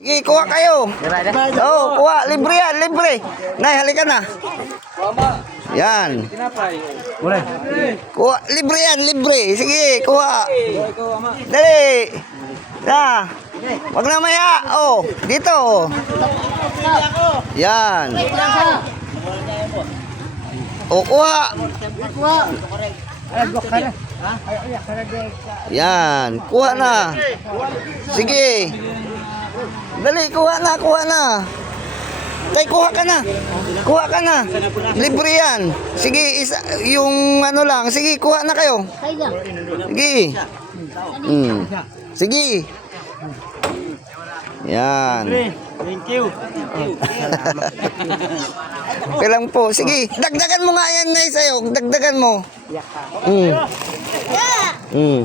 Sige, kuha kayo. Oo, oh, kuha. Libre yan, libre. Nay, halika na. Yan. Kuha. Libre yan, libre. Sige, kuha. Dali. Na. Wag na maya. Oh, dito. Yan. O, kuha. Yan. Kuha na. Sige. Dali, kuha na, kuha na. Tay, kuha ka na. Kuha ka na. Libre yan. Sige, isa, yung ano lang. Sige, kuha na kayo. Sige. Mm. Sige. Yan. Thank you. Okay lang po. Sige, dagdagan mo nga yan na sa'yo. Dagdagan mo. Mm. Mm.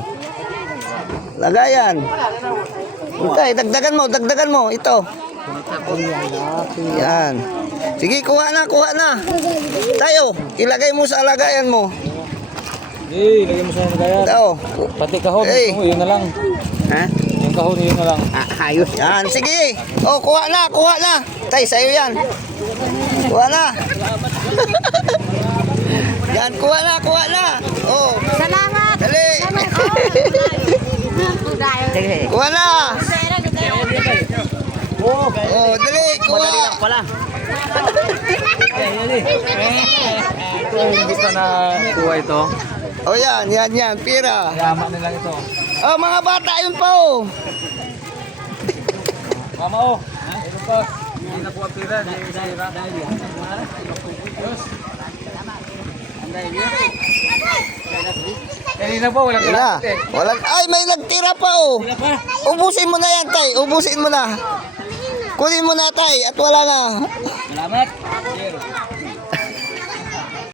Lagayan. Okay, dagdagan mo, dagdagan mo. Ito. Yan. Sige, kuha na, kuha na. Tayo, ilagay mo sa lagayan mo. Eh, lagay mo sa mga Ito. Pati kahon, Hey. oh, yun na lang. Ha? Yung kahon, yun na lang. Ayos. Yan, sige. Oh, kuha na, kuha na. Tay, sa'yo yan. Kuha na. yan, kuha na, kuha na. Oh, Salamat! dali. Sige. na. Oh, dali, kuha. pala. Ito, hindi pa na kuha ito. Oh, yan, yan, yan, pira. Yaman na lang ito. Oh, mga bata, yun pa, oh. Mama, oh. Ito pa. Hindi na kuha pira. Hindi na Kanina po, walang Yan na. Walang, ay, may nagtira pa, oh. Ubusin mo na yan, tay. Ubusin mo na. Kunin mo na, tay. At wala na. Salamat.